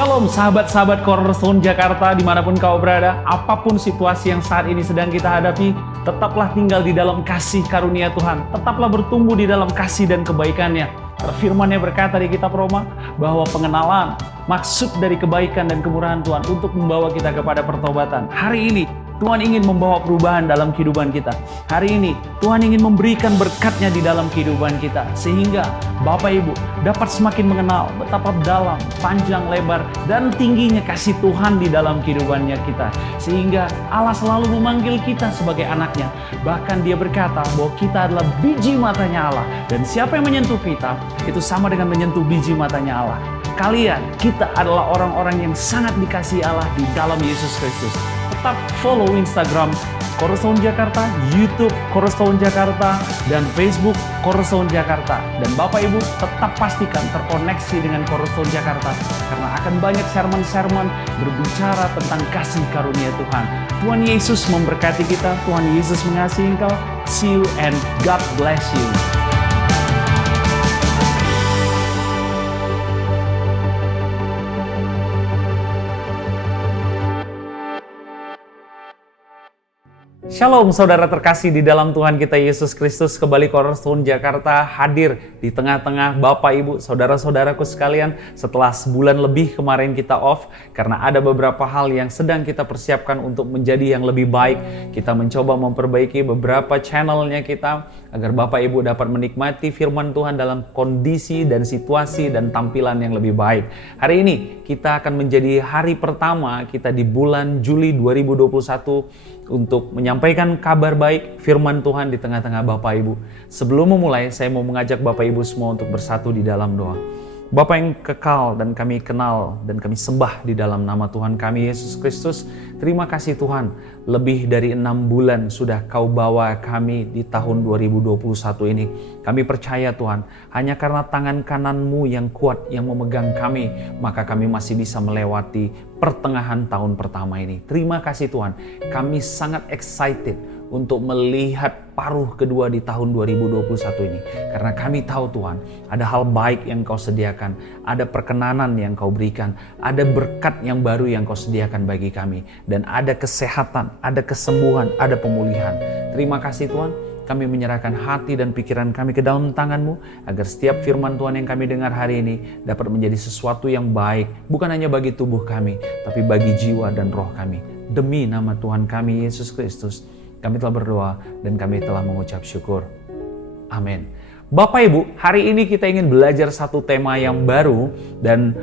Shalom sahabat-sahabat Cornerstone Jakarta dimanapun kau berada, apapun situasi yang saat ini sedang kita hadapi, tetaplah tinggal di dalam kasih karunia Tuhan, tetaplah bertumbuh di dalam kasih dan kebaikannya. Firman-Nya berkata di kitab Roma bahwa pengenalan maksud dari kebaikan dan kemurahan Tuhan untuk membawa kita kepada pertobatan. Hari ini Tuhan ingin membawa perubahan dalam kehidupan kita. Hari ini Tuhan ingin memberikan berkat-Nya di dalam kehidupan kita, sehingga Bapak Ibu dapat semakin mengenal betapa dalam, panjang, lebar, dan tingginya kasih Tuhan di dalam kehidupannya kita. Sehingga Allah selalu memanggil kita sebagai anak-Nya. Bahkan Dia berkata bahwa kita adalah biji matanya Allah. Dan siapa yang menyentuh kita, itu sama dengan menyentuh biji matanya Allah. Kita adalah orang-orang yang sangat dikasihi Allah di dalam Yesus Kristus. Tetap follow Instagram Cornerstone Jakarta, YouTube Cornerstone Jakarta, dan Facebook Cornerstone Jakarta. Dan Bapak Ibu tetap pastikan terkoneksi dengan Cornerstone Jakarta, karena akan banyak sermon-sermon berbicara tentang kasih karunia Tuhan. Tuhan Yesus memberkati kita, Tuhan Yesus mengasihi engkau. See you and God bless you. Shalom saudara terkasih di dalam Tuhan kita Yesus Kristus. Kembali Cornerstone Jakarta hadir di tengah-tengah Bapak Ibu, saudara-saudaraku sekalian. Setelah sebulan lebih kemarin kita off, karena ada beberapa hal yang sedang kita persiapkan untuk menjadi yang lebih baik. Kita mencoba memperbaiki beberapa channelnya kita, agar Bapak Ibu dapat menikmati firman Tuhan dalam kondisi dan situasi dan tampilan yang lebih baik. Hari ini kita akan menjadi hari pertama kita di bulan Juli 2021 untuk menyampaikan kabar baik firman Tuhan di tengah-tengah Bapak Ibu. Sebelum memulai, saya mau mengajak Bapak Ibu semua untuk bersatu di dalam doa. Bapa yang kekal dan kami kenal dan kami sembah di dalam nama Tuhan kami Yesus Kristus. Terima kasih Tuhan, lebih dari 6 bulan sudah Kau bawa kami di tahun 2021 ini. Kami percaya Tuhan, hanya karena tangan kanan-Mu yang kuat yang memegang kami, maka kami masih bisa melewati pertengahan tahun pertama ini. Terima kasih Tuhan, kami sangat excited untuk melihat paruh kedua di tahun 2021 ini. Karena kami tahu Tuhan, ada hal baik yang Kau sediakan, ada perkenanan yang Kau berikan, ada berkat yang baru yang Kau sediakan bagi kami, dan ada kesehatan, ada kesembuhan, ada pemulihan. Terima kasih Tuhan, kami menyerahkan hati dan pikiran kami ke dalam tangan-Mu, agar setiap firman Tuhan yang kami dengar hari ini dapat menjadi sesuatu yang baik, bukan hanya bagi tubuh kami, tapi bagi jiwa dan roh kami. Demi nama Tuhan kami Yesus Kristus, kami telah berdoa dan kami telah mengucap syukur. Amin. Bapak Ibu, hari ini kita ingin belajar satu tema yang baru, dan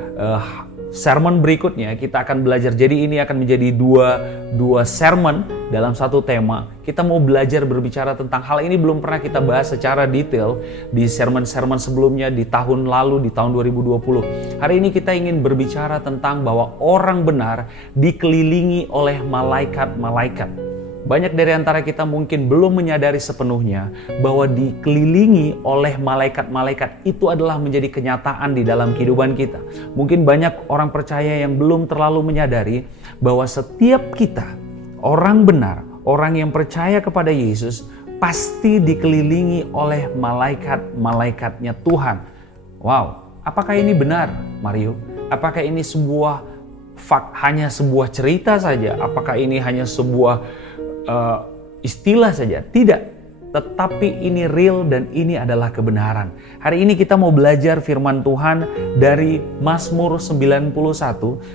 sermon berikutnya kita akan belajar. Jadi ini akan menjadi dua sermon dalam satu tema. Kita mau belajar berbicara tentang hal ini belum pernah kita bahas secara detail di sermon-sermon sebelumnya di tahun lalu, di tahun 2020. Hari ini kita ingin berbicara tentang bahwa orang benar dikelilingi oleh malaikat-malaikat. Banyak dari antara kita mungkin belum menyadari sepenuhnya bahwa dikelilingi oleh malaikat-malaikat itu adalah menjadi kenyataan di dalam kehidupan kita. Mungkin banyak orang percaya yang belum terlalu menyadari bahwa setiap kita, orang benar, orang yang percaya kepada Yesus, pasti dikelilingi oleh malaikat-malaikatnya Tuhan. Wow, apakah ini benar, Mario? Apakah ini hanya sebuah cerita saja? Apakah ini hanya sebuah istilah saja? Tidak, tetapi ini real dan ini adalah kebenaran. Hari ini kita mau belajar firman Tuhan dari Mazmur 91.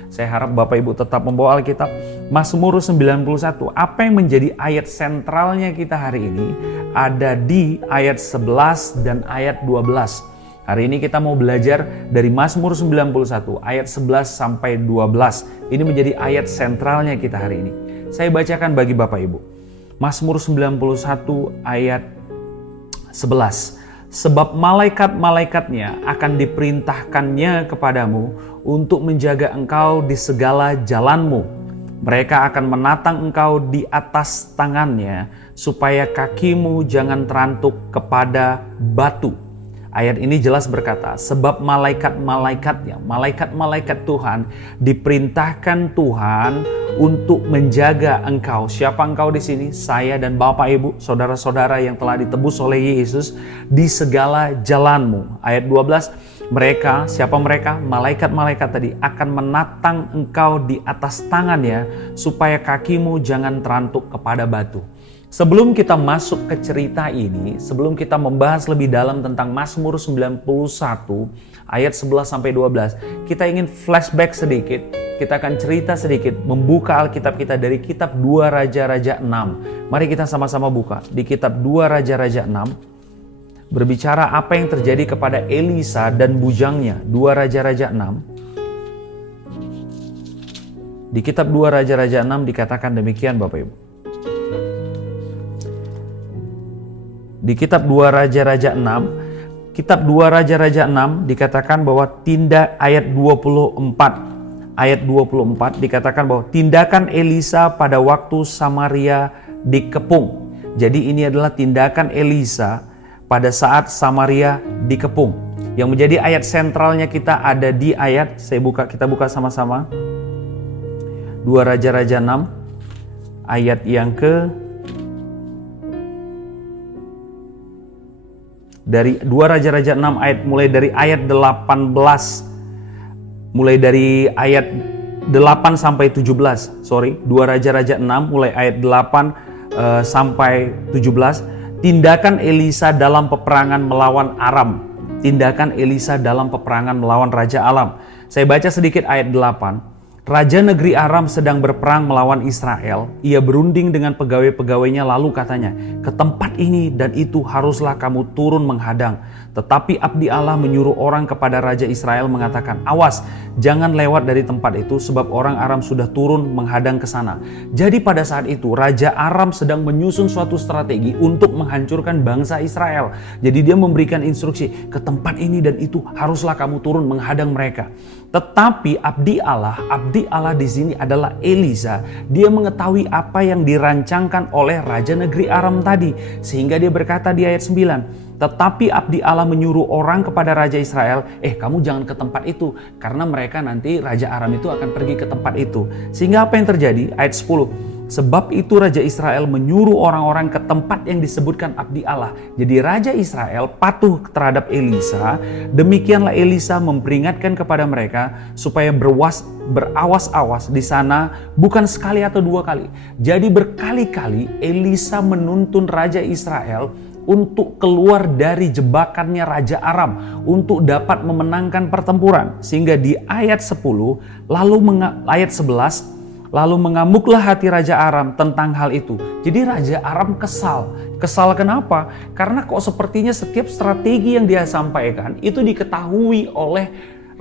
Saya harap Bapak Ibu tetap membawa Alkitab. Mazmur 91. Apa yang menjadi ayat sentralnya kita hari ini ada di ayat 11 dan ayat 12. Hari ini kita mau belajar dari Mazmur 91 ayat 11 sampai 12. Ini menjadi ayat sentralnya kita hari ini. Saya bacakan bagi Bapak Ibu. Mazmur 91 ayat 11. Sebab malaikat-malaikatnya akan diperintahkannya kepadamu untuk menjaga engkau di segala jalanmu. Mereka akan menatang engkau di atas tangannya, supaya kakimu jangan terantuk kepada batu. Ayat ini jelas berkata, sebab malaikat-malaikatnya, malaikat-malaikat Tuhan diperintahkan Tuhan untuk menjaga engkau. Siapa engkau di sini? Saya dan Bapak Ibu, saudara-saudara yang telah ditebus oleh Yesus, di segala jalanmu. Ayat 12, Mereka, siapa mereka? Malaikat-malaikat tadi akan menatang engkau di atas tangannya supaya kakimu jangan terantuk kepada batu. Sebelum kita masuk ke cerita ini, sebelum kita membahas lebih dalam tentang Mazmur 91 ayat 11 sampai 12, kita ingin flashback sedikit. Kita akan cerita sedikit, membuka Alkitab kita dari kitab 2 Raja-Raja 6. Mari kita sama-sama buka di kitab 2 Raja-Raja 6. Berbicara apa yang terjadi kepada Elisa dan bujangnya. 2 Raja-Raja 6. Di kitab 2 Raja-Raja 6 dikatakan demikian Bapak Ibu. Di kitab 2 Raja-Raja 6, kitab 2 Raja-Raja 6 dikatakan bahwa ayat 24 dikatakan bahwa tindakan Elisa pada waktu Samaria dikepung. Jadi ini adalah tindakan Elisa pada saat Samaria dikepung. Yang menjadi ayat sentralnya kita ada di ayat, kita buka sama-sama. 2 Raja-Raja 6 ayat yang dari 2 Raja-Raja 6 ayat mulai dari ayat 18. Mulai dari ayat 8 sampai 17. 2 Raja-Raja 6 mulai ayat 8 sampai 17. Tindakan Elisa dalam peperangan melawan Aram. Tindakan Elisa dalam peperangan melawan Raja Aram. Saya baca sedikit ayat 8. Raja negeri Aram sedang berperang melawan Israel. Ia berunding dengan pegawai-pegawainya lalu katanya, ke tempat ini dan itu haruslah kamu turun menghadang. Tetapi abdi Allah menyuruh orang kepada Raja Israel mengatakan, awas, jangan lewat dari tempat itu sebab orang Aram sudah turun menghadang ke sana. Jadi pada saat itu Raja Aram sedang menyusun suatu strategi untuk menghancurkan bangsa Israel. Jadi dia memberikan instruksi, ke tempat ini dan itu haruslah kamu turun menghadang mereka. Tetapi abdi Allah di sini adalah Elisa. Dia mengetahui apa yang dirancangkan oleh Raja negeri Aram tadi. Sehingga dia berkata di ayat 9, tetapi abdi Allah menyuruh orang kepada Raja Israel, kamu jangan ke tempat itu, karena mereka nanti Raja Aram itu akan pergi ke tempat itu. Sehingga apa yang terjadi? Ayat 10, sebab itu Raja Israel menyuruh orang-orang ke tempat yang disebutkan abdi Allah. Jadi Raja Israel patuh terhadap Elisa. Demikianlah Elisa memperingatkan kepada mereka supaya berawas-awas di sana, bukan sekali atau dua kali. Jadi berkali-kali Elisa menuntun Raja Israel untuk keluar dari jebakannya Raja Aram, untuk dapat memenangkan pertempuran. Sehingga di ayat 10, ayat 11, lalu mengamuklah hati Raja Aram tentang hal itu. Jadi Raja Aram kesal. Kesal kenapa? Karena kok sepertinya setiap strategi yang dia sampaikan itu diketahui oleh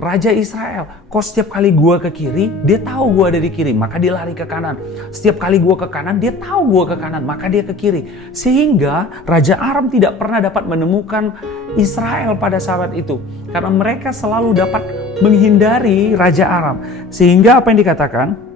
Raja Israel. Kok setiap kali gua ke kiri, dia tahu gua ada di kiri, maka dia lari ke kanan. Setiap kali gua ke kanan, dia tahu gua ke kanan, maka dia ke kiri. Sehingga Raja Aram tidak pernah dapat menemukan Israel pada saat itu. Karena mereka selalu dapat menghindari Raja Aram. Sehingga apa yang dikatakan?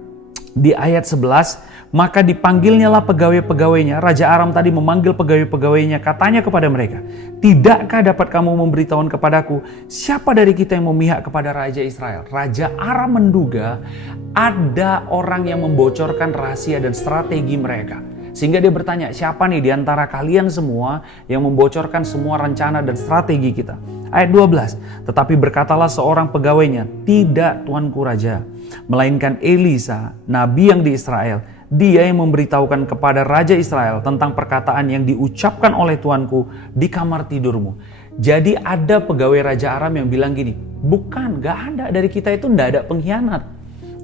Di ayat 11, maka dipanggilnyalah pegawai-pegawainya. Raja Aram tadi memanggil pegawai-pegawainya, katanya kepada mereka, tidakkah dapat kamu memberitahukan kepadaku siapa dari kita yang memihak kepada Raja Israel? Raja Aram menduga ada orang yang membocorkan rahasia dan strategi mereka. Sehingga dia bertanya, siapa nih di antara kalian semua yang membocorkan semua rencana dan strategi kita? Ayat 12, tetapi berkatalah seorang pegawainya, tidak tuanku Raja, melainkan Elisa, nabi yang di Israel. Dia yang memberitahukan kepada Raja Israel tentang perkataan yang diucapkan oleh tuanku di kamar tidurmu. Jadi ada pegawai Raja Aram yang bilang gini, bukan, gak ada, dari kita itu gak ada pengkhianat.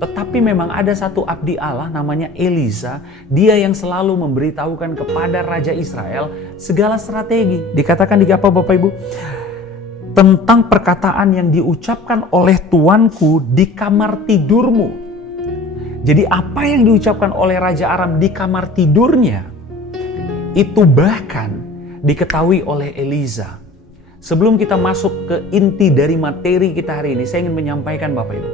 Tetapi memang ada satu abdi Allah namanya Elisa. Dia yang selalu memberitahukan kepada Raja Israel segala strategi. Dikatakan di apa Bapak Ibu? Tentang perkataan yang diucapkan oleh tuanku di kamar tidurmu. Jadi apa yang diucapkan oleh Raja Aram di kamar tidurnya, itu bahkan diketahui oleh Elisa. Sebelum kita masuk ke inti dari materi kita hari ini, saya ingin menyampaikan Bapak Ibu.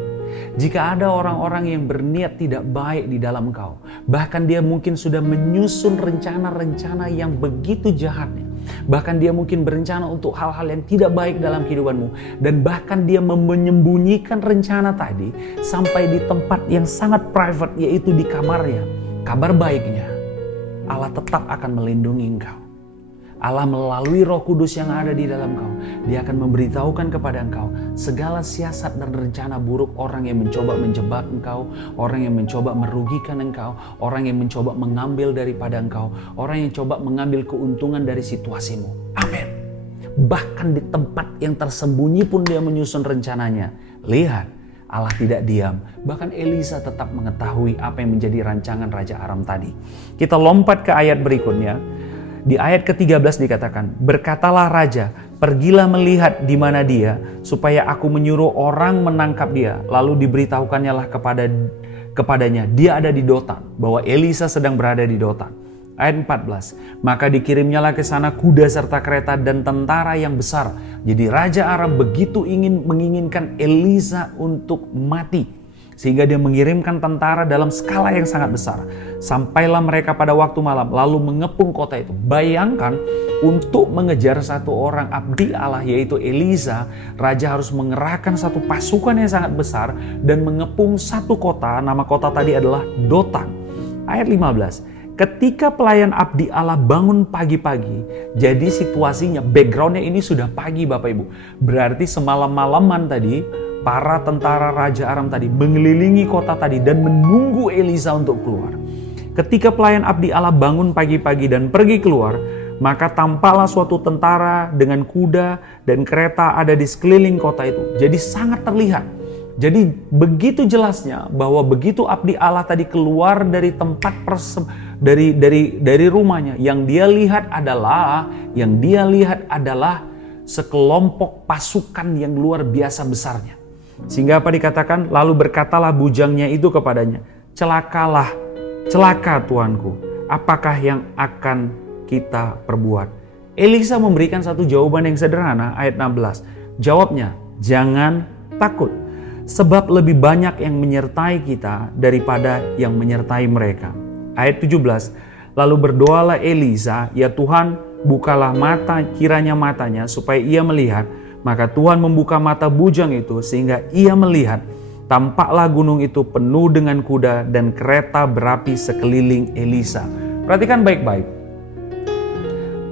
Jika ada orang-orang yang berniat tidak baik di dalam engkau, bahkan dia mungkin sudah menyusun rencana-rencana yang begitu jahatnya, bahkan dia mungkin berencana untuk hal-hal yang tidak baik dalam kehidupanmu, dan bahkan dia menyembunyikan rencana tadi sampai di tempat yang sangat private, yaitu di kamarnya. Kabar baiknya, Allah tetap akan melindungi engkau. Allah melalui Roh Kudus yang ada di dalam kau, Dia akan memberitahukan kepada engkau segala siasat dan rencana buruk orang yang mencoba menjebak engkau, orang yang mencoba merugikan engkau, orang yang mencoba mengambil daripada engkau, orang yang coba mengambil keuntungan dari situasimu. Amin. Bahkan di tempat yang tersembunyi pun Dia menyusun rencananya. Lihat, Allah tidak diam. Bahkan Elisa tetap mengetahui apa yang menjadi rancangan Raja Aram tadi. Kita lompat ke ayat berikutnya. Di ayat ke-13 dikatakan, berkatalah raja, pergilah melihat di mana dia, supaya aku menyuruh orang menangkap dia. Lalu diberitahukannya lah kepadanya, dia ada di Dotan, bahwa Elisa sedang berada di Dotan. Ayat 14, maka dikirimnyalah ke sana kuda serta kereta dan tentara yang besar. Jadi Raja Aram begitu menginginkan Elisa untuk mati, sehingga dia mengirimkan tentara dalam skala yang sangat besar. Sampailah mereka pada waktu malam, lalu mengepung kota itu. Bayangkan, untuk mengejar satu orang abdi Allah, yaitu Elisa, raja harus mengerahkan satu pasukan yang sangat besar dan mengepung satu kota. Nama kota tadi adalah Dotan. Ayat 15, ketika pelayan abdi Allah bangun pagi-pagi, jadi situasinya, backgroundnya ini sudah pagi Bapak Ibu. Berarti semalam-malaman tadi, para tentara Raja Aram tadi mengelilingi kota tadi dan menunggu Elisa untuk keluar. Ketika pelayan abdi Allah bangun pagi-pagi dan pergi keluar, maka tampaklah suatu tentara dengan kuda dan kereta ada di sekeliling kota itu. Jadi sangat terlihat. Jadi begitu jelasnya bahwa begitu abdi Allah tadi keluar dari tempat dari rumahnya, yang dia lihat adalah sekelompok pasukan yang luar biasa besarnya. Sehingga apa dikatakan? Lalu berkatalah bujangnya itu kepadanya, celaka tuanku, apakah yang akan kita perbuat? Elisa memberikan satu jawaban yang sederhana, ayat 16. Jawabnya, jangan takut, sebab lebih banyak yang menyertai kita daripada yang menyertai mereka. Ayat 17, lalu berdoalah Elisa, ya Tuhan, bukalah kiranya matanya supaya ia melihat. Maka Tuhan membuka mata bujang itu sehingga ia melihat. Tampaklah gunung itu penuh dengan kuda dan kereta berapi sekeliling Elisa. Perhatikan baik-baik.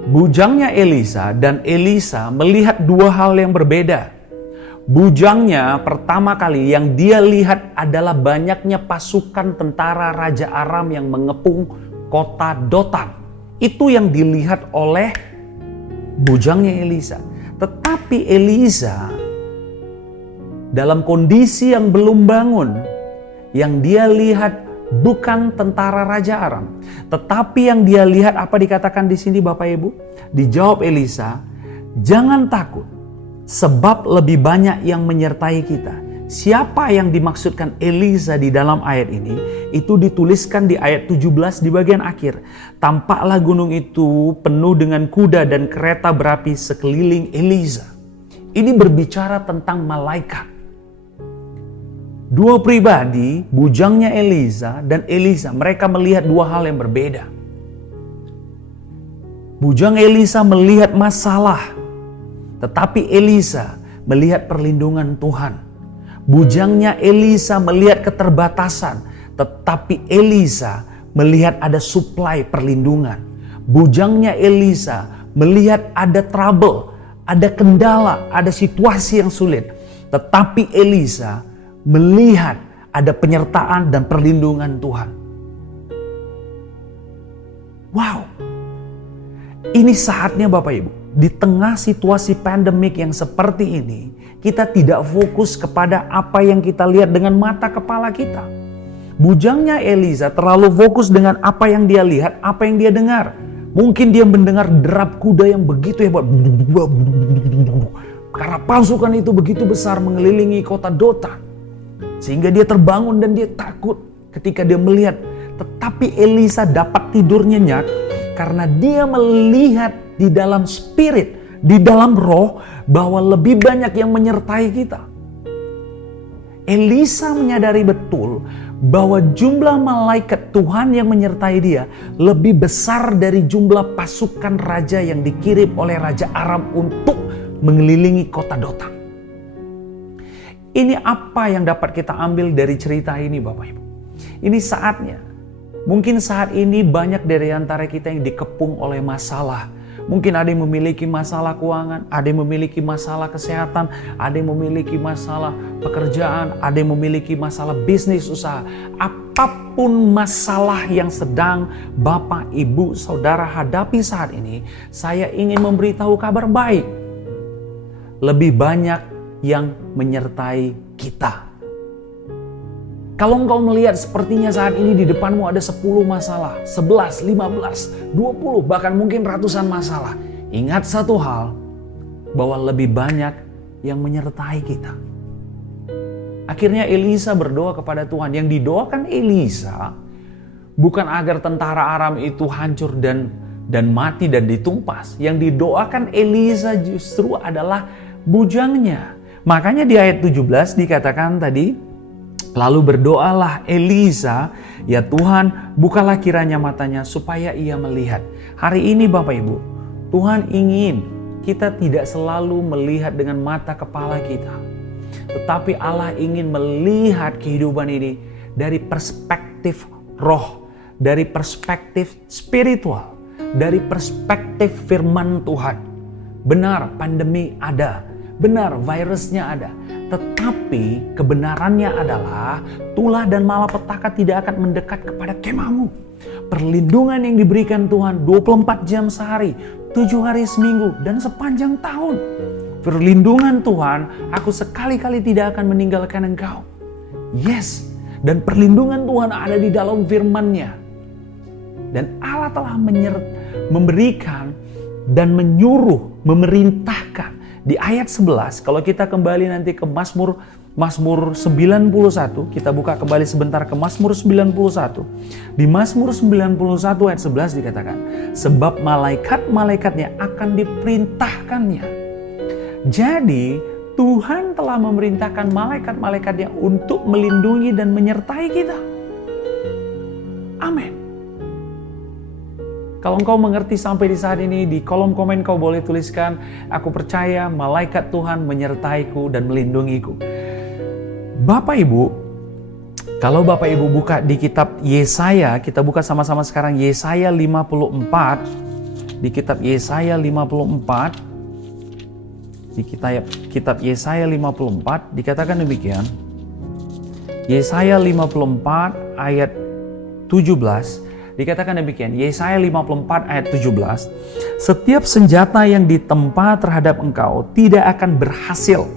Bujangnya Elisa dan Elisa melihat dua hal yang berbeda. Bujangnya pertama kali yang dia lihat adalah banyaknya pasukan tentara Raja Aram yang mengepung kota Dotan. Itu yang dilihat oleh bujangnya Elisa. Tetapi Elisa dalam kondisi yang belum bangun, yang dia lihat bukan tentara Raja Aram, tetapi yang dia lihat apa dikatakan di sini Bapak Ibu? Dijawab Elisa, jangan takut, sebab lebih banyak yang menyertai kita. Siapa yang dimaksudkan Elisa di dalam ayat ini? Itu dituliskan di ayat 17 di bagian akhir. Tampaklah gunung itu penuh dengan kuda dan kereta berapi sekeliling Elisa. Ini berbicara tentang malaikat. Dua pribadi, bujangnya Elisa dan Elisa, mereka melihat dua hal yang berbeda. Bujang Elisa melihat masalah, tetapi Elisa melihat perlindungan Tuhan. Bujangnya Elisa melihat keterbatasan, tetapi Elisa melihat ada suplai perlindungan. Bujangnya Elisa melihat ada trouble, ada kendala, ada situasi yang sulit. Tetapi Elisa melihat ada penyertaan dan perlindungan Tuhan. Wow. Ini saatnya Bapak Ibu, di tengah situasi pandemik yang seperti ini, kita tidak fokus kepada apa yang kita lihat dengan mata kepala kita. Bujangnya Elisa terlalu fokus dengan apa yang dia lihat, apa yang dia dengar. Mungkin dia mendengar derap kuda yang begitu hebat. Karena pasukan itu begitu besar mengelilingi kota Dotan. Sehingga dia terbangun dan dia takut ketika dia melihat. Tetapi Elisa dapat tidur nyenyak karena dia melihat di dalam spirit, di dalam roh, bahwa lebih banyak yang menyertai kita. Elisa menyadari betul bahwa jumlah malaikat Tuhan yang menyertai dia lebih besar dari jumlah pasukan raja yang dikirim oleh Raja Aram untuk mengelilingi kota Dotan. Ini apa yang dapat kita ambil dari cerita ini Bapak Ibu? Ini saatnya. Mungkin saat ini banyak dari antara kita yang dikepung oleh masalah. Mungkin ada yang memiliki masalah keuangan, ada yang memiliki masalah kesehatan, ada yang memiliki masalah pekerjaan, ada yang memiliki masalah bisnis usaha. Apapun masalah yang sedang Bapak, Ibu, Saudara hadapi saat ini, saya ingin memberitahu kabar baik. Lebih banyak yang menyertai kita. Kalau engkau melihat sepertinya saat ini di depanmu ada 10 masalah, 11, 15, 20, bahkan mungkin ratusan masalah. Ingat satu hal, bahwa lebih banyak yang menyertai kita. Akhirnya Elisa berdoa kepada Tuhan. Yang didoakan Elisa bukan agar tentara Aram itu hancur dan mati dan ditumpas. Yang didoakan Elisa justru adalah bujangnya. Makanya di ayat 17 dikatakan tadi, lalu berdoalah Elisa, ya Tuhan, bukalah kiranya matanya supaya ia melihat. Hari ini Bapak Ibu, Tuhan ingin kita tidak selalu melihat dengan mata kepala kita. Tetapi Allah ingin melihat kehidupan ini dari perspektif roh, dari perspektif spiritual, dari perspektif firman Tuhan. Benar, pandemi ada. Benar, virusnya ada. Tetapi kebenarannya adalah tulah dan malapetaka tidak akan mendekat kepada kemahmu. Perlindungan yang diberikan Tuhan 24 jam sehari, 7 hari seminggu, dan sepanjang tahun. Perlindungan Tuhan, aku sekali-kali tidak akan meninggalkan engkau. Yes, dan perlindungan Tuhan ada di dalam firman-Nya. Dan Allah telah memberikan dan menyuruh, memerintahkan. Di ayat 11, kalau kita kembali nanti ke Mazmur 91, kita buka kembali sebentar ke Mazmur 91. Di Mazmur 91 ayat 11 dikatakan, sebab malaikat-malaikatnya akan diperintahkannya. Jadi Tuhan telah memerintahkan malaikat-malaikatnya untuk melindungi dan menyertai kita. Amin. Kalau engkau mengerti sampai di saat ini, di kolom komen kau boleh tuliskan, aku percaya malaikat Tuhan menyertaiku dan melindungiku. Bapak Ibu, kalau Bapak Ibu buka di kitab Yesaya, kita buka sama-sama sekarang Yesaya 54. Di kitab Yesaya 54, di kitab Yesaya 54 dikatakan demikian. Yesaya 54 ayat 17 dikatakan demikian, Yesaya 54 ayat 17, setiap senjata yang ditempa terhadap engkau tidak akan berhasil.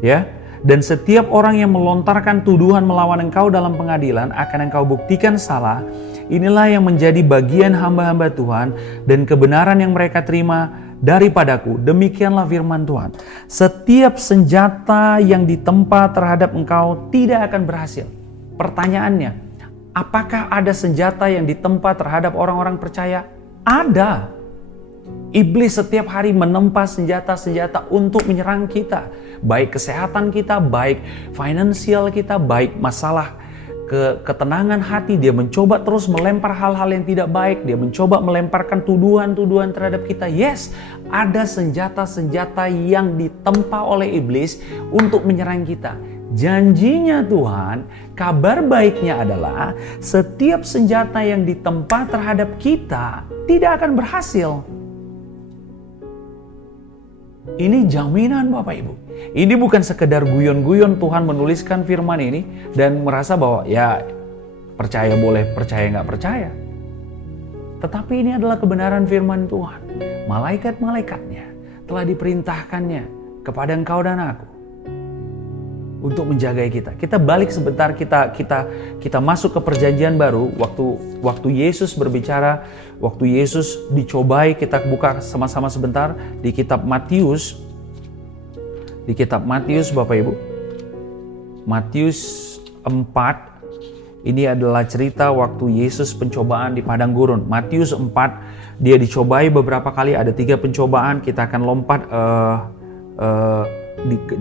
Ya, dan setiap orang yang melontarkan tuduhan melawan engkau dalam pengadilan akan engkau buktikan salah. Inilah yang menjadi bagian hamba-hamba Tuhan dan kebenaran yang mereka terima daripadaku. Demikianlah firman Tuhan. Setiap senjata yang ditempa terhadap engkau tidak akan berhasil. Pertanyaannya, apakah ada senjata yang ditempa terhadap orang-orang percaya? Ada. Iblis setiap hari menempa senjata-senjata untuk menyerang kita. Baik kesehatan kita, baik finansial kita, baik masalah ketenangan hati. Dia mencoba terus melempar hal-hal yang tidak baik. Dia mencoba melemparkan tuduhan-tuduhan terhadap kita. Yes, ada senjata-senjata yang ditempa oleh iblis untuk menyerang kita. Janjinya Tuhan, kabar baiknya adalah setiap senjata yang ditempa terhadap kita tidak akan berhasil. Ini jaminan Bapak Ibu. Ini bukan sekedar guyon-guyon Tuhan menuliskan firman ini dan merasa bahwa ya percaya boleh, percaya nggak percaya. Tetapi ini adalah kebenaran firman Tuhan. Malaikat-malaikatnya telah diperintahkannya kepada engkau dan aku untuk menjaga kita. Kita balik sebentar, kita masuk ke perjanjian baru. Waktu Yesus berbicara, waktu Yesus dicobai, kita buka sama-sama sebentar di kitab Matius. Di kitab Matius Bapak Ibu. Matius 4, ini adalah cerita waktu Yesus pencobaan di padang gurun. Matius 4, dia dicobai beberapa kali, ada 3 pencobaan. Kita akan lompat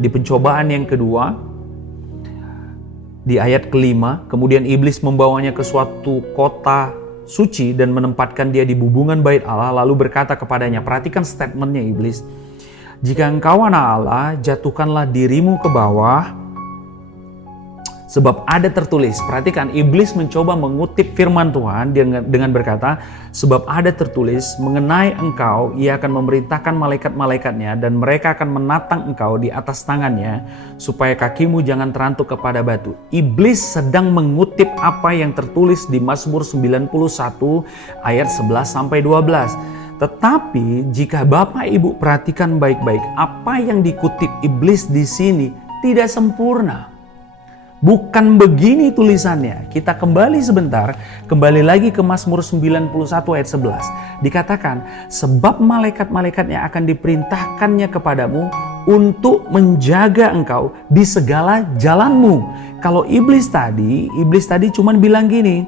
di pencobaan yang kedua. Di ayat ke-5, kemudian iblis membawanya ke suatu kota suci dan menempatkan dia di bubungan bait Allah, lalu berkata kepadanya, perhatikan statementnya iblis, jika engkau anak Allah, jatuhkanlah dirimu ke bawah, Sebab ada tertulis, perhatikan, iblis mencoba mengutip firman Tuhan dengan berkata, sebab ada tertulis mengenai engkau, ia akan memerintahkan malaikat-malaikatnya dan mereka akan menatang engkau di atas tangannya, supaya kakimu jangan terantuk kepada batu. Iblis sedang mengutip apa yang tertulis di Mazmur 91 ayat 11-12. Tetapi jika Bapak Ibu perhatikan baik-baik, apa yang dikutip iblis di sini tidak sempurna. Bukan begini tulisannya. Kita kembali sebentar, kembali lagi ke Mazmur 91 ayat 11. Dikatakan, sebab malaikat-malaikatnya akan diperintahkannya kepadamu untuk menjaga engkau di segala jalanmu. Kalau iblis tadi cuma bilang gini,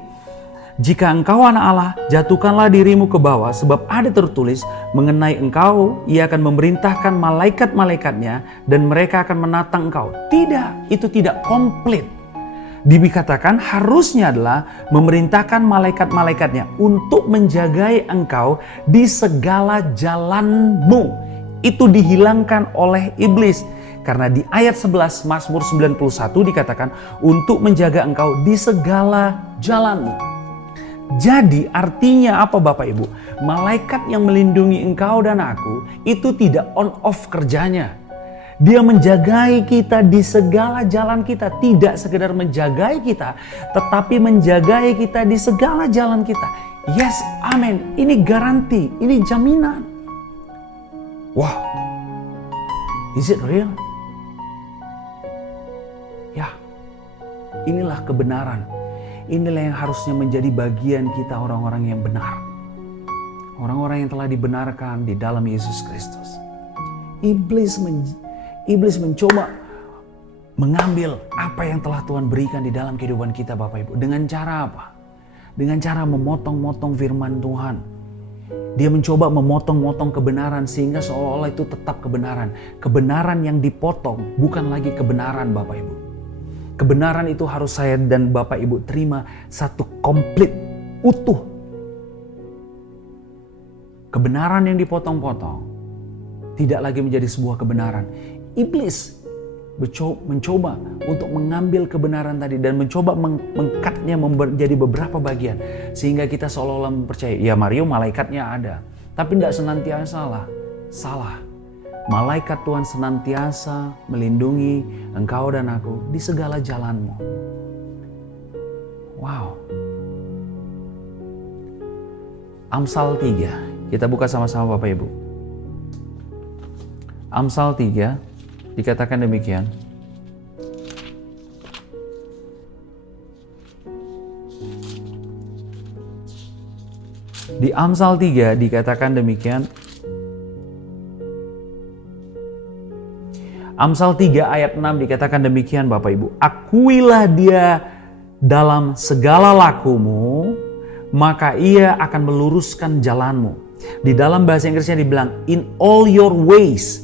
jika engkau anak Allah, jatuhkanlah dirimu ke bawah, sebab ada tertulis mengenai engkau, ia akan memerintahkan malaikat-malaikatnya dan mereka akan menatang engkau. Tidak, itu tidak komplit. Dikatakan harusnya adalah memerintahkan malaikat-malaikatnya untuk menjagai engkau di segala jalanmu. Itu dihilangkan oleh iblis. Karena di ayat 11 Mazmur 91 dikatakan untuk menjaga engkau di segala jalanmu. Jadi artinya apa Bapak Ibu? Malaikat yang melindungi engkau dan aku itu tidak on off kerjanya. Dia menjagai kita di segala jalan kita. Tidak sekedar menjagai kita, tetapi menjagai kita di segala jalan kita. Yes, amin. Ini garansi, ini jaminan. Wow, is it real? Ya, inilah kebenaran. Inilah yang harusnya menjadi bagian kita orang-orang yang benar. Orang-orang yang telah dibenarkan di dalam Yesus Kristus. Iblis mencoba mengambil apa yang telah Tuhan berikan di dalam kehidupan kita Bapak Ibu. Dengan cara apa? Dengan cara memotong-motong firman Tuhan. Dia mencoba memotong-motong kebenaran sehingga seolah-olah itu tetap kebenaran. Kebenaran yang dipotong bukan lagi kebenaran Bapak Ibu. Kebenaran itu harus saya dan Bapak Ibu terima satu komplit, utuh. Kebenaran yang dipotong-potong tidak lagi menjadi sebuah kebenaran. Iblis mencoba untuk mengambil kebenaran tadi dan mencoba mengkatnya menjadi beberapa bagian. Sehingga kita seolah-olah mempercayai, ya Mario malaikatnya ada. Tapi tidak senantiasa salah. Malaikat Tuhan senantiasa melindungi engkau dan aku di segala jalanmu. Wow. Amsal 3. Kita buka sama-sama Bapak Ibu. Amsal 3 dikatakan demikian. Di Amsal 3 dikatakan demikian. Amsal 3 ayat 6 dikatakan demikian Bapak Ibu. Akuilah dia dalam segala lakumu, maka ia akan meluruskan jalanmu. Di dalam bahasa Inggrisnya dibilang in all your ways.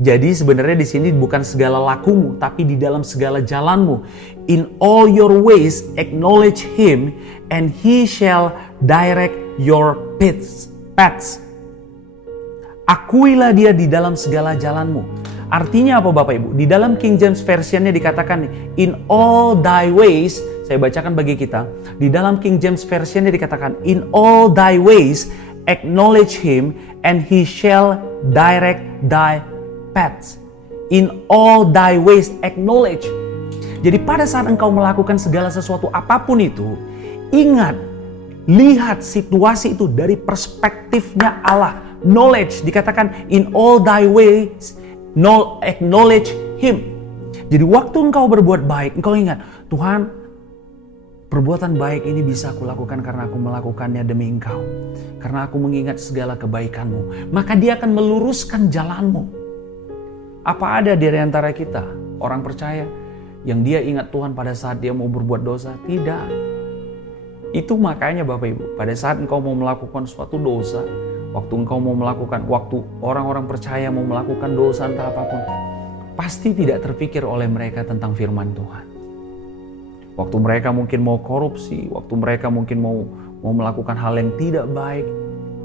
Jadi sebenarnya di sini bukan segala lakumu, tapi di dalam segala jalanmu. In all your ways acknowledge him and he shall direct your paths. Akuilah dia di dalam segala jalanmu. Artinya apa Bapak Ibu? Di dalam King James Version-nya dikatakan in all thy ways. Saya bacakan bagi kita. Di dalam King James Version-nya dikatakan in all thy ways acknowledge him and he shall direct thy paths. In all thy ways acknowledge. Jadi pada saat engkau melakukan segala sesuatu apapun itu, ingat, lihat situasi itu dari perspektifnya Allah. Knowledge dikatakan in all thy ways acknowledge him. Jadi waktu engkau berbuat baik, engkau ingat, Tuhan, perbuatan baik ini bisa aku lakukan karena aku melakukannya demi engkau. Karena aku mengingat segala kebaikanmu. Maka dia akan meluruskan jalanmu. Apa ada di antara kita, orang percaya, yang dia ingat Tuhan pada saat dia mau berbuat dosa? Tidak. Itu makanya Bapak Ibu, pada saat engkau mau melakukan suatu dosa, waktu orang-orang percaya mau melakukan dosa entah apapun, pasti tidak terpikir oleh mereka tentang firman Tuhan. Waktu mereka mungkin mau korupsi, waktu mereka mungkin mau melakukan hal yang tidak baik,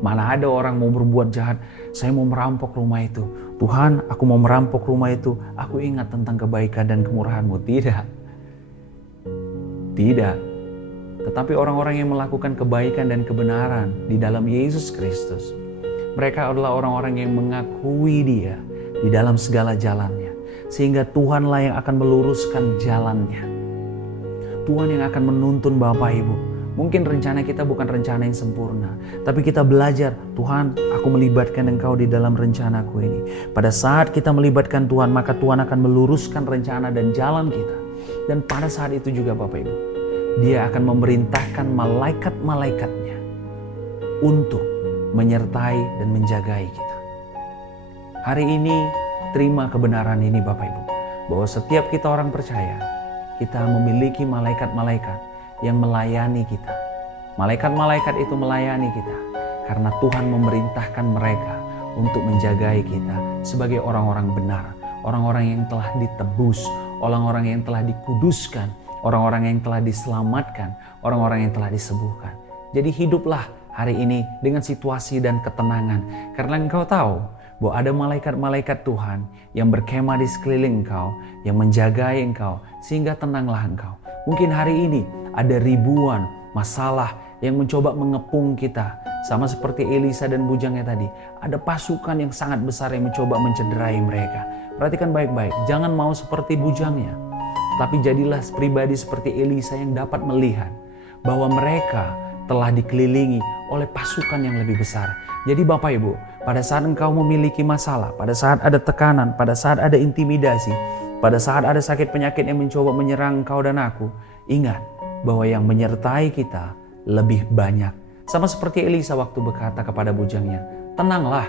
mana ada orang mau berbuat jahat, saya mau merampok rumah itu. Tuhan, aku mau merampok rumah itu, aku ingat tentang kebaikan dan kemurahan-Mu. Tidak. Tidak. Tetapi orang-orang yang melakukan kebaikan dan kebenaran di dalam Yesus Kristus, mereka adalah orang-orang yang mengakui Dia di dalam segala jalannya. Sehingga Tuhanlah yang akan meluruskan jalannya. Tuhan yang akan menuntun Bapak Ibu. Mungkin rencana kita bukan rencana yang sempurna, tapi kita belajar, Tuhan, aku melibatkan Engkau di dalam rencanaku ini. Pada saat kita melibatkan Tuhan, maka Tuhan akan meluruskan rencana dan jalan kita. Dan pada saat itu juga Bapak Ibu, Dia akan memerintahkan malaikat-malaikatnya untuk menyertai dan menjagai kita. Hari ini, terima kebenaran ini Bapak Ibu, bahwa setiap kita orang percaya, kita memiliki malaikat-malaikat yang melayani kita. Malaikat-malaikat itu melayani kita karena Tuhan memerintahkan mereka untuk menjagai kita sebagai orang-orang benar, orang-orang yang telah ditebus, orang-orang yang telah dikuduskan, orang-orang yang telah diselamatkan, orang-orang yang telah disembuhkan. Jadi hiduplah hari ini dengan situasi dan ketenangan, karena engkau tahu bahwa ada malaikat-malaikat Tuhan yang berkemah di sekeliling engkau, yang menjagai engkau, sehingga tenanglah engkau. Mungkin hari ini ada ribuan masalah yang mencoba mengepung kita. Sama seperti Elisa dan bujangnya tadi. Ada pasukan yang sangat besar yang mencoba mencederai mereka. Perhatikan baik-baik, jangan mau seperti bujangnya. Tapi jadilah pribadi seperti Elisa yang dapat melihat bahwa mereka telah dikelilingi oleh pasukan yang lebih besar. Jadi Bapak Ibu, pada saat engkau memiliki masalah, pada saat ada tekanan, pada saat ada intimidasi, pada saat ada sakit penyakit yang mencoba menyerang engkau dan aku, ingat bahwa yang menyertai kita lebih banyak. Sama seperti Elisa waktu berkata kepada bujangnya, tenanglah,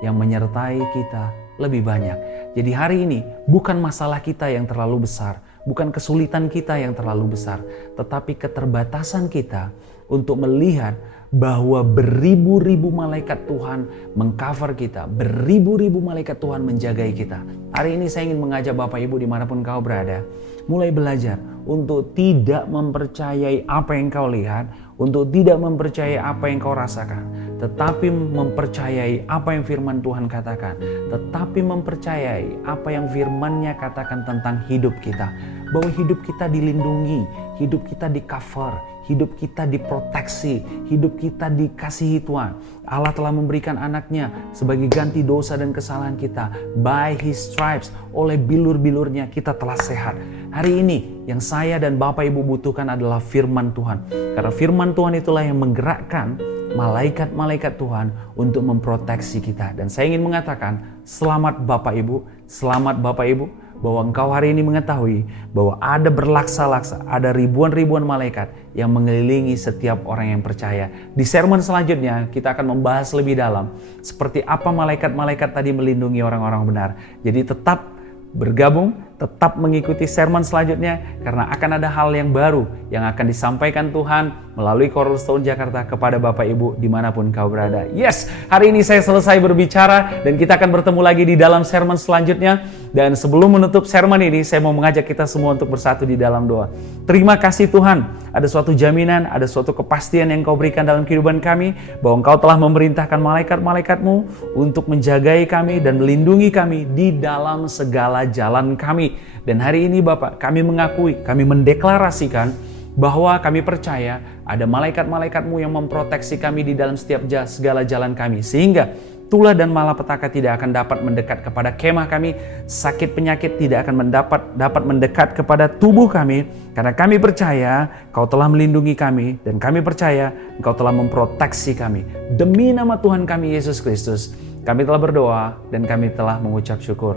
yang menyertai kita lebih banyak. Jadi hari ini bukan masalah kita yang terlalu besar, bukan kesulitan kita yang terlalu besar, tetapi keterbatasan kita untuk melihat bahwa beribu-ribu malaikat Tuhan mengcover kita, beribu-ribu malaikat Tuhan menjagai kita. Hari ini saya ingin mengajak Bapak Ibu dimanapun kau berada, mulai belajar untuk tidak mempercayai apa yang kau lihat, untuk tidak mempercayai apa yang kau rasakan, tetapi mempercayai apa yang firman Tuhan katakan, tetapi mempercayai apa yang firman-Nya katakan tentang hidup kita. Bahwa hidup kita dilindungi, hidup kita di-cover, hidup kita diproteksi, hidup kita dikasihi Tuhan. Allah telah memberikan anaknya sebagai ganti dosa dan kesalahan kita. By His stripes, oleh bilur-bilurnya kita telah sehat. Hari ini yang saya dan Bapak Ibu butuhkan adalah firman Tuhan. Karena firman Tuhan itulah yang menggerakkan malaikat-malaikat Tuhan untuk memproteksi kita. Dan saya ingin mengatakan, selamat Bapak Ibu, selamat Bapak Ibu, bahwa engkau hari ini mengetahui bahwa ada berlaksa-laksa, ada ribuan-ribuan malaikat yang mengelilingi setiap orang yang percaya. Di sermon selanjutnya kita akan membahas lebih dalam seperti apa malaikat-malaikat tadi melindungi orang-orang benar. Jadi tetap bergabung, tetap mengikuti sermon selanjutnya karena akan ada hal yang baru yang akan disampaikan Tuhan melalui Cornerstone Jakarta kepada Bapak Ibu dimanapun kau berada. Yes, hari ini saya selesai berbicara dan kita akan bertemu lagi di dalam sermon selanjutnya. Dan sebelum menutup sermon ini, saya mau mengajak kita semua untuk bersatu di dalam doa. Terima kasih Tuhan, ada suatu jaminan, ada suatu kepastian yang Kau berikan dalam kehidupan kami, bahwa Engkau telah memerintahkan malaikat-malaikatmu untuk menjagai kami dan melindungi kami di dalam segala jalan kami. Dan hari ini Bapak, kami mengakui, kami mendeklarasikan bahwa kami percaya ada malaikat-malaikatmu yang memproteksi kami di dalam setiap segala jalan kami. Sehingga tulah dan malapetaka tidak akan dapat mendekat kepada kemah kami. Sakit penyakit tidak akan dapat mendekat kepada tubuh kami. Karena kami percaya Kau telah melindungi kami. Dan kami percaya Engkau telah memproteksi kami. Demi nama Tuhan kami Yesus Kristus, kami telah berdoa dan kami telah mengucap syukur.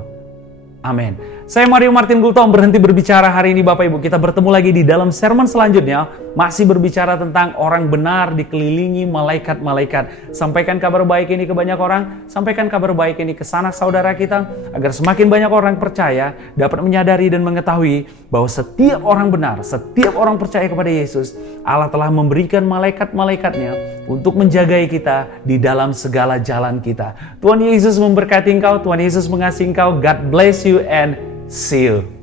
Amin. Saya Mario Martin Gultom berhenti berbicara hari ini Bapak Ibu. Kita bertemu lagi di dalam sermon selanjutnya. Masih berbicara tentang orang benar dikelilingi malaikat-malaikat. Sampaikan kabar baik ini ke banyak orang. Sampaikan kabar baik ini ke sanak saudara kita. Agar semakin banyak orang percaya dapat menyadari dan mengetahui bahwa setiap orang benar, setiap orang percaya kepada Yesus, Allah telah memberikan malaikat-malaikatnya untuk menjagai kita di dalam segala jalan kita. Tuhan Yesus memberkati engkau. Tuhan Yesus mengasihi engkau. God bless you and see you.